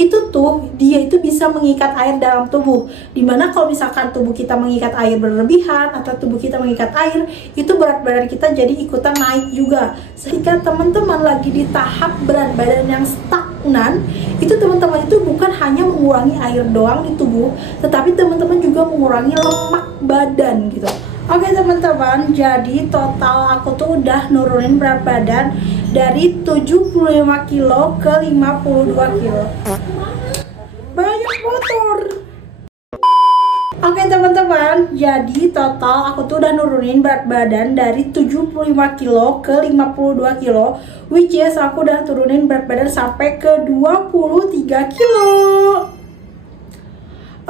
itu tuh dia itu bisa mengikat air dalam tubuh. Dimana kalau misalkan tubuh kita mengikat air berlebihan atau tubuh kita mengikat air, itu berat badan kita jadi ikutan naik juga. Sehingga teman-teman lagi di tahap berat badan yang stagnan, itu teman-teman itu bukan hanya mengurangi air doang di tubuh, tetapi teman-teman juga mengurangi lemak badan gitu. Oke teman-teman, jadi total aku tuh udah nurunin berat badan dari 75 kilo ke 52 kilo. Banyak motor. Oke teman-teman, jadi total aku tuh udah nurunin berat badan dari 75 kilo ke 52 kilo, which is aku udah turunin berat badan sampai ke 23 kilo.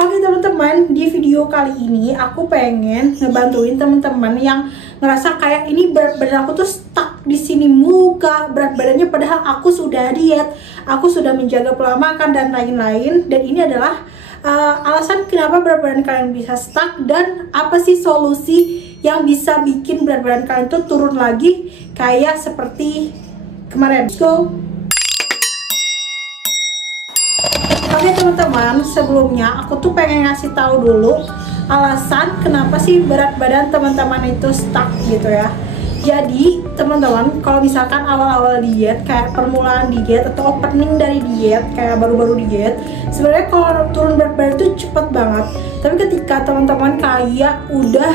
Oke teman-teman, di video kali ini aku pengen ngebantuin teman-teman yang ngerasa kayak ini berat badan aku tuh stuck di sini muka berat badannya, padahal aku sudah diet, aku sudah menjaga pola makan dan lain-lain. Dan ini adalah alasan kenapa berat badan kalian bisa stuck dan apa sih solusi yang bisa bikin berat badan kalian tuh turun lagi kayak seperti kemarin. Let's go. Oke teman-teman, sebelumnya aku tuh pengen ngasih tahu dulu alasan kenapa sih berat badan teman-teman itu stuck gitu ya. Jadi teman-teman, kalau misalkan awal-awal diet, kayak permulaan diet atau opening dari diet, kayak baru-baru diet, sebenarnya kalau turun berat badan itu cepet banget. Tapi ketika teman-teman kayak udah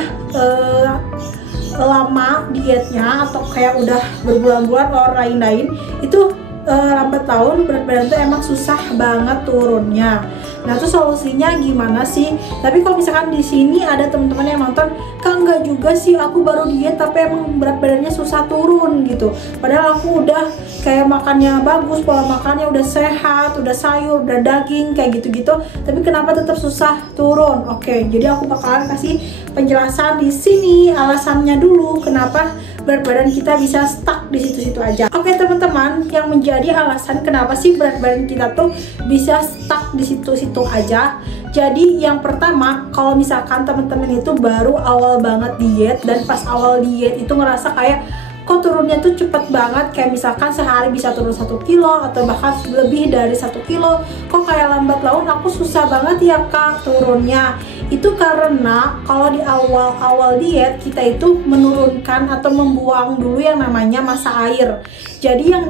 lama dietnya atau kayak udah berbulan-bulan atau lain-lain, itu lambat laun berat badan tuh emang susah banget turunnya. Nah, tuh solusinya gimana sih? Tapi kalau misalkan di sini ada teman-teman yang nonton, "Kak, enggak juga sih, aku baru diet tapi emang berat badannya susah turun gitu. Padahal aku udah kayak makannya bagus, pola makannya udah sehat, udah sayur, udah daging kayak gitu-gitu, tapi kenapa tetap susah turun?" Oke, jadi aku bakalan kasih penjelasan di sini alasannya dulu kenapa berat badan kita bisa stuck di situ-situ aja. Oke teman-teman, yang menjadi alasan kenapa sih berat badan kita tuh bisa stuck di situ-situ aja. Jadi yang pertama, kalau misalkan teman-teman itu baru awal banget diet dan pas awal diet itu ngerasa kayak kok turunnya tuh cepet banget, kayak misalkan sehari bisa turun 1 kilo atau bahkan lebih dari 1 kilo, kok kayak lambat laun aku susah banget ya Kak turunnya. Itu karena kalau di awal-awal diet kita itu menurunkan atau membuang dulu yang namanya massa air. Jadi yang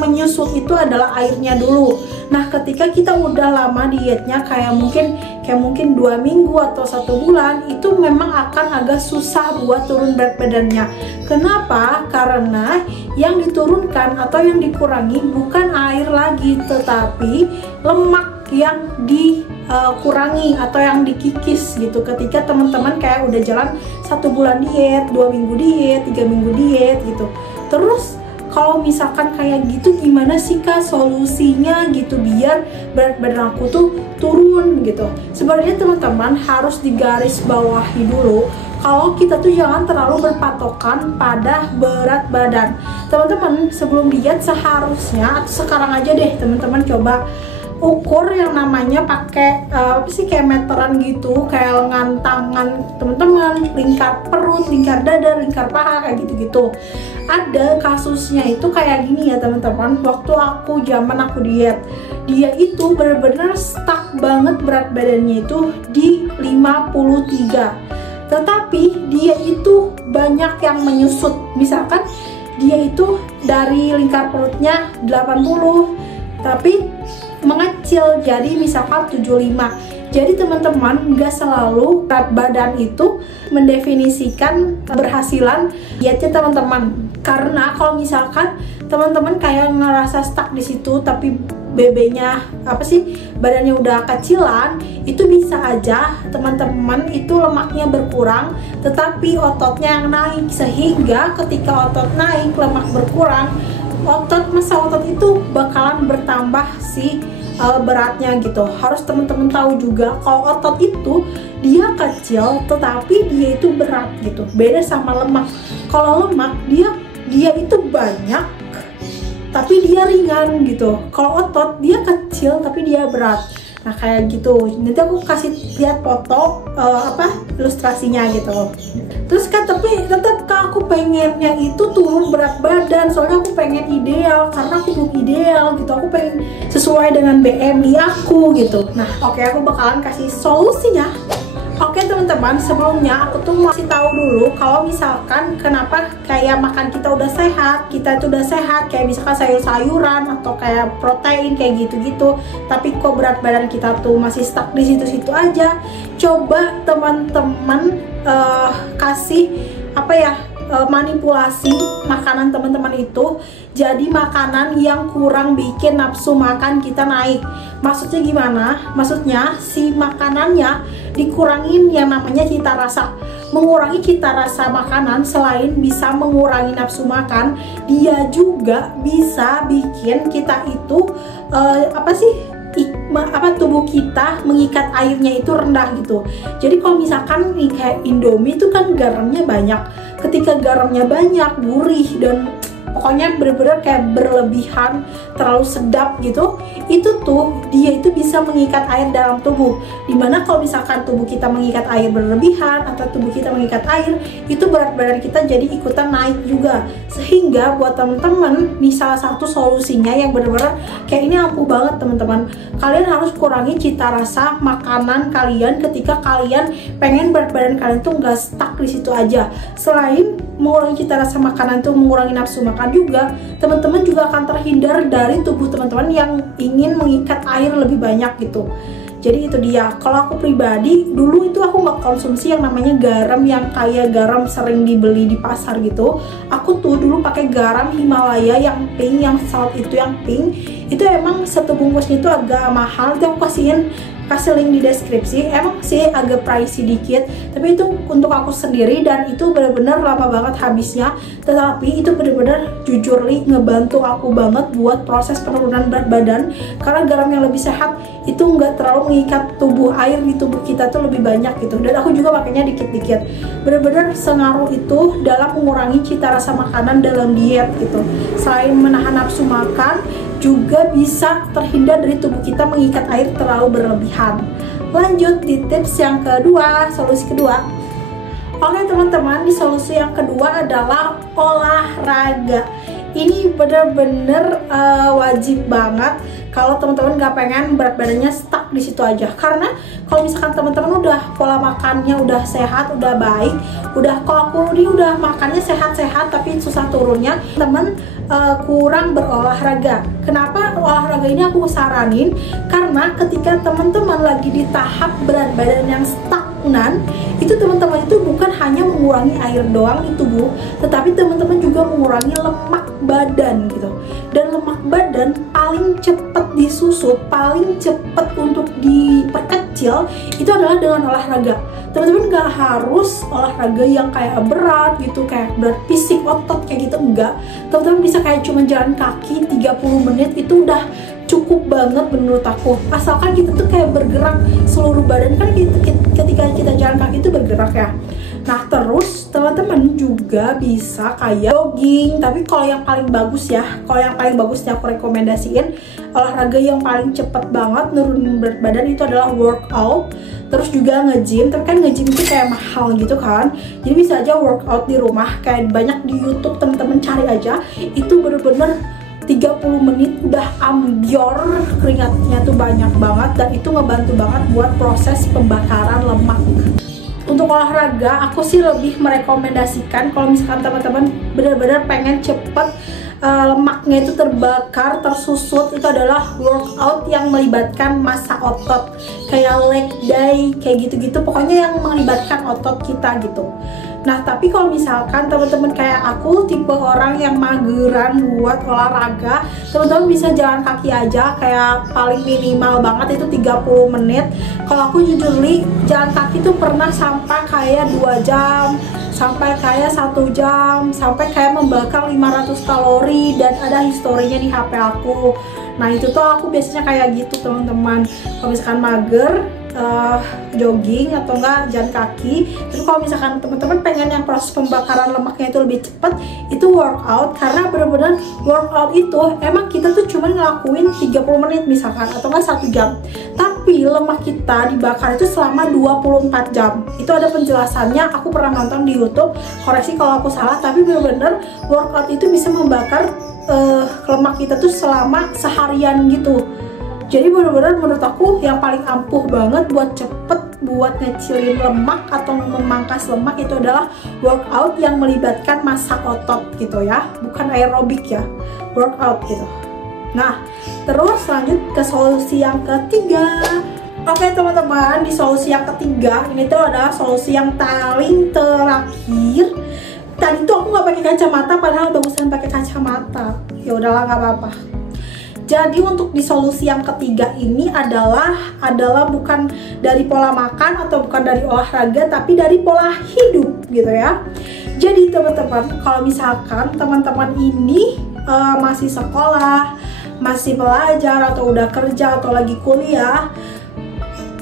menyusut itu adalah airnya dulu. Nah, ketika kita udah lama dietnya kayak mungkin 2 minggu atau 1 bulan, itu memang akan agak susah buat turun berat badannya. Kenapa? Karena yang diturunkan atau yang dikurangi bukan air lagi, tetapi lemak yang dikurangi atau yang dikikis gitu. Ketika teman-teman kayak udah jalan 1 bulan diet, 2 minggu diet, 3 minggu diet gitu. Terus kalau misalkan kayak gitu, gimana sih Kak solusinya gitu biar berat badan aku tuh turun gitu? Sebenarnya teman-teman harus digaris bawahi dulu kalau kita tuh jangan terlalu berpatokan pada berat badan. Teman-teman sebelum diet seharusnya, atau sekarang aja deh teman-teman coba ukur yang namanya pakai kayak meteran gitu, kayak lengan tangan teman-teman, lingkar perut, lingkar dada, lingkar paha kayak gitu-gitu. Ada kasusnya itu kayak gini ya teman-teman. Waktu zaman aku diet, dia itu benar-benar stuck banget berat badannya itu di 53. Tetapi dia itu banyak yang menyusut. Misalkan dia itu dari lingkar perutnya 80, tapi mengecil jadi misalkan 75. Jadi teman-teman nggak selalu berat badan itu mendefinisikan keberhasilan dietnya teman-teman. Karena kalau misalkan teman-teman kayak ngerasa stuck di situ tapi BB-nya badannya udah kecilan, itu bisa aja teman-teman itu lemaknya berkurang tetapi ototnya yang naik. Sehingga ketika otot naik, lemak berkurang, massa otot itu bakalan bertambah beratnya gitu. Harus teman-teman tahu juga kalau otot itu dia kecil tetapi dia itu berat gitu. Beda sama lemak. Kalau lemak dia itu banyak tapi dia ringan gitu. Kalau otot dia kecil tapi dia berat. Nah kayak gitu, nanti aku kasih lihat foto ilustrasinya gitu. Terus kan tapi tetap Kak, aku pengennya itu turun berat badan, soalnya aku pengen ideal, karena aku belum ideal gitu, aku pengen sesuai dengan BMI aku gitu. Nah oke, aku bakalan kasih solusinya. Oke teman-teman, sebelumnya aku tuh masih tahu dulu kalau misalkan kenapa kayak makan kita udah sehat, kayak misalkan sayur-sayuran atau kayak protein kayak gitu-gitu, tapi kok berat badan kita tuh masih stuck di situ-situ aja. Coba teman-teman kasih manipulasi makanan teman-teman itu jadi makanan yang kurang bikin nafsu makan kita naik. Maksudnya gimana? Maksudnya si makanannya dikurangin yang namanya cita rasa. Mengurangi cita rasa makanan selain bisa mengurangi nafsu makan, dia juga bisa bikin kita itu tubuh kita mengikat airnya itu rendah gitu. Jadi kalau misalkan nih kayak Indomie itu kan garamnya banyak. Ketika garamnya banyak, gurih dan pokoknya bener-bener kayak berlebihan, terlalu sedap gitu, itu tuh dia itu bisa mengikat air dalam tubuh. Dimana kalau misalkan tubuh kita mengikat air berlebihan atau tubuh kita mengikat air, itu berat badan kita jadi ikutan naik juga. Sehingga buat temen-temen, nih salah satu solusinya yang bener-bener kayak ini ampuh banget teman-teman. Kalian harus kurangi cita rasa makanan kalian ketika kalian pengen berat badan kalian tuh nggak stuck di situ aja. Selain mengurangi cita rasa makanan tuh mengurangi nafsu makan juga, teman-teman juga akan terhindar dari tubuh teman-teman yang ingin mengikat air lebih banyak gitu. Jadi itu dia. Kalau aku pribadi dulu itu aku nggak konsumsi yang namanya garam yang kayak garam sering dibeli di pasar gitu. Aku tuh dulu pakai garam Himalaya yang pink, yang salt itu yang pink. Itu emang satu bungkusnya itu agak mahal. Itu aku kasih link di deskripsi. Emang sih agak pricey dikit, tapi itu untuk aku sendiri dan itu benar-benar lama banget habisnya. Tetapi itu benar-benar jujur ngebantu aku banget buat proses penurunan berat badan, karena garam yang lebih sehat itu nggak terlalu mengikat tubuh, air di tubuh kita tuh lebih banyak gitu. Dan aku juga pakainya dikit-dikit. Benar-benar sengaruh itu dalam mengurangi cita rasa makanan dalam diet gitu. Selain menahan nafsu makan, juga bisa terhindar dari tubuh kita mengikat air terlalu berlebihan. Lanjut di tips yang kedua, solusi kedua. Oke teman-teman, di solusi yang kedua adalah olahraga. Ini bener-bener wajib banget kalau teman-teman gak pengen berat badannya stuck di situ aja. Karena kalau misalkan teman-teman udah pola makannya udah sehat, udah baik, kalau aku ini udah makannya sehat-sehat tapi susah turunnya, temen kurang berolahraga. Kenapa olahraga ini aku saranin? Karena ketika teman-teman lagi di tahap berat badan yang stagnan, itu teman-teman itu bukan hanya mengurangi air doang di tubuh, tetapi teman-teman juga mengurangi lemak badan gitu. Dan lemak badan paling cepat disusut, paling cepat untuk diperkecil itu adalah dengan olahraga. Teman-teman gak harus olahraga yang kayak berat gitu, kayak berat fisik, otot kayak gitu, enggak. Teman-teman bisa kayak cuma jalan kaki 30 menit itu udah cukup banget menurut aku. Asalkan kita tuh kayak bergerak seluruh badan, kan ketika kita jalan kaki itu bergerak ya. Nah terus teman-teman juga bisa kayak jogging, tapi kalau yang paling bagus aku rekomendasiin olahraga yang paling cepet banget nurunin berat badan itu adalah workout. Terus juga nge-gym, tapi kan nge-gym itu kayak mahal gitu kan. Jadi bisa aja workout di rumah, kayak banyak di YouTube teman-teman cari aja. Itu bener-bener 30 menit udah ambior, keringatnya tuh banyak banget, dan itu ngebantu banget buat proses pembakaran lemak. Untuk olahraga, aku sih lebih merekomendasikan kalau misalkan teman-teman benar-benar pengen cepet lemaknya itu terbakar, tersusut, itu adalah workout yang melibatkan massa otot, kayak leg day, kayak gitu-gitu, pokoknya yang melibatkan otot kita gitu. Nah tapi kalau misalkan teman-teman kayak aku tipe orang yang mageran buat olahraga, teman-teman bisa jalan kaki aja, kayak paling minimal banget itu 30 menit. Kalau aku jujur jalan kaki tuh pernah sampai kayak 2 jam, sampai kayak 1 jam, sampai kayak membakar 500 kalori, dan ada historinya di HP aku. Nah itu tuh aku biasanya kayak gitu teman-teman. Kalau misalkan mager, jogging atau enggak jalan kaki. Tapi kalau misalkan teman-teman pengen yang proses pembakaran lemaknya itu lebih cepat, itu workout. Karena bener-bener workout itu emang kita tuh cuma ngelakuin 30 menit misalkan, atau enggak 1 jam. Tapi Jadi lemak kita dibakar itu selama 24 jam. Itu ada penjelasannya, aku pernah nonton di YouTube. Koreksi kalau aku salah, tapi bener-bener workout itu bisa membakar lemak kita tuh selama seharian gitu. Jadi bener-bener menurut aku yang paling ampuh banget buat cepet buat ngecilin lemak atau memangkas lemak itu adalah workout yang melibatkan masak otot gitu ya, bukan aerobik ya, workout gitu. Nah, terus lanjut ke solusi yang ketiga. Oke teman-teman, di solusi yang ketiga ini tuh adalah solusi yang paling terakhir. Tadi tuh aku nggak pakai kacamata, padahal bagusan pakai kacamata. Ya udahlah, nggak apa-apa. Jadi untuk di solusi yang ketiga ini adalah bukan dari pola makan atau bukan dari olahraga, tapi dari pola hidup gitu ya. Jadi teman-teman, kalau misalkan teman-teman ini masih sekolah, masih belajar atau udah kerja atau lagi kuliah,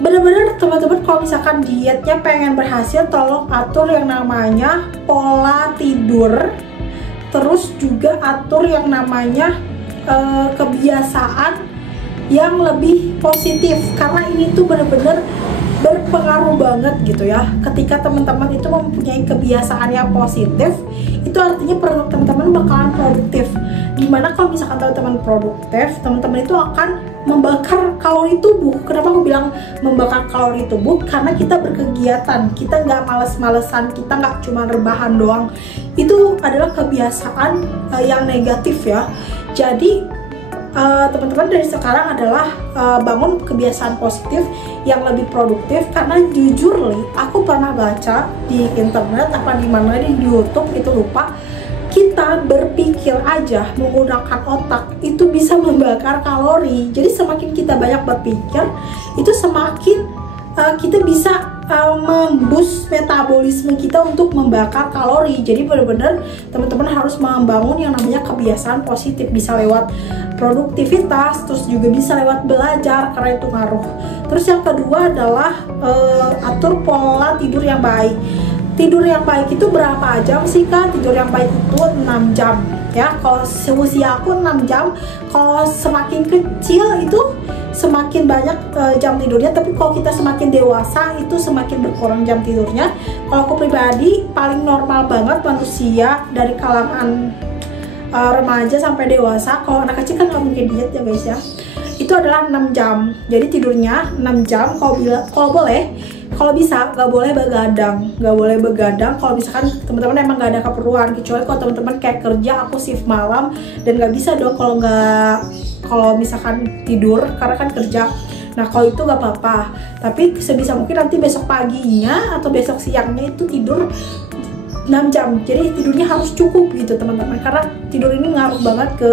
bener-bener teman-teman kalau misalkan dietnya pengen berhasil, tolong atur yang namanya pola tidur, terus juga atur yang namanya kebiasaan yang lebih positif, karena ini tuh bener-bener berpengaruh banget gitu ya. Ketika teman-teman itu mempunyai kebiasaan yang positif, itu artinya teman-teman bakalan produktif. Dimana kalau misalkan teman-teman produktif, teman-teman itu akan membakar kalori tubuh. Kenapa aku bilang membakar kalori tubuh? Karena kita berkegiatan, kita nggak males-malesan, kita nggak cuma rebahan doang. Itu adalah kebiasaan yang negatif ya. Jadi teman-teman dari sekarang adalah bangun kebiasaan positif yang lebih produktif. Karena jujur nih, aku pernah baca di internet apa di mana di YouTube itu lupa, kita berpikir aja menggunakan otak itu bisa membakar kalori. Jadi semakin kita banyak berpikir, itu semakin kita bisa memboost metabolisme kita untuk membakar kalori. Jadi benar-benar teman-teman harus membangun yang namanya kebiasaan positif, bisa lewat produktivitas, terus juga bisa lewat belajar, karena itu ngaruh. Terus yang kedua adalah atur pola tidur yang baik. Tidur yang baik itu berapa jam sih Kak? Tidur yang baik itu 6 jam ya. Kalau seusia aku 6 jam, kalau semakin kecil itu semakin banyak jam tidurnya, tapi kalau kita semakin dewasa itu semakin berkurang jam tidurnya. Kalau aku pribadi paling normal banget manusia dari kalangan remaja sampai dewasa, kalau anak kecil kan nggak mungkin diet ya guys ya, itu adalah 6 jam. Jadi tidurnya 6 jam, kalau boleh, kalau bisa nggak boleh begadang, kalau misalkan teman-teman emang nggak ada keperluan, kecuali kalau teman-teman kayak kerja, aku shift malam dan nggak bisa dong kalau misalkan tidur karena kan kerja. Nah kalau itu nggak apa-apa, tapi sebisa mungkin nanti besok paginya atau besok siangnya itu tidur 6 jam. Jadi tidurnya harus cukup gitu teman-teman, karena tidur ini ngaruh banget ke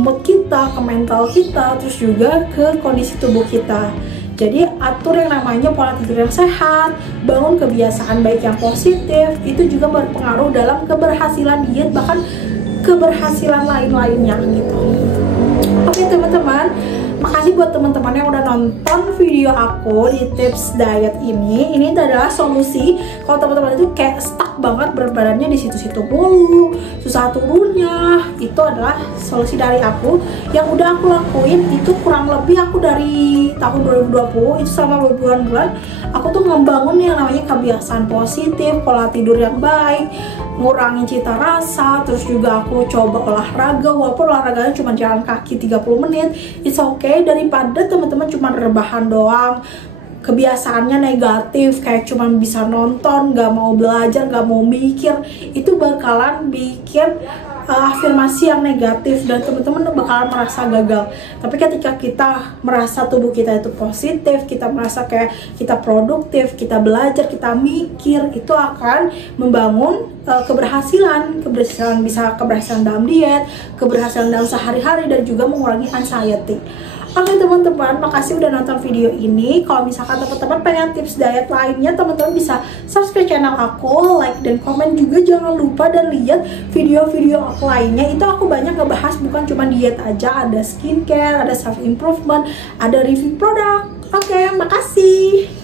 mood kita, ke mental kita, terus juga ke kondisi tubuh kita. Jadi atur yang namanya pola tidur yang sehat, bangun kebiasaan baik yang positif, itu juga berpengaruh dalam keberhasilan diet, bahkan keberhasilan lain-lainnya gitu. Oke teman-teman, makasih buat teman-teman yang udah nonton video aku di tips diet ini. Ini adalah solusi kalau teman-teman itu kayak stuck banget berat badannya di situ-situ mulu, susah turunnya. Itu adalah solusi dari aku yang udah aku lakuin. Itu kurang lebih aku dari tahun 2020 itu selama berbulan-bulan aku tuh ngebangun yang namanya kebiasaan positif, pola tidur yang baik, ngurangin cita rasa, terus juga aku coba olahraga, walaupun olahraganya cuma jalan kaki 30 menit, it's okay, daripada teman-teman cuma rebahan doang, kebiasaannya negatif, kayak cuma bisa nonton, gak mau belajar, gak mau mikir, itu bakalan bikin afirmasi yang negatif dan teman-teman bakalan merasa gagal. Tapi ketika kita merasa tubuh kita itu positif, kita merasa kayak kita produktif, kita belajar, kita mikir, itu akan membangun keberhasilan bisa keberhasilan dalam diet, keberhasilan dalam sehari-hari, dan juga mengurangi anxiety. Oke teman-teman, makasih udah nonton video ini. Kalau misalkan teman-teman pengen tips diet lainnya, teman-teman bisa subscribe channel aku, like dan komen juga jangan lupa, dan lihat video-video aku lainnya. Itu aku banyak ngebahas bukan cuma diet aja, ada skincare, ada self improvement, ada review produk. Oke, makasih.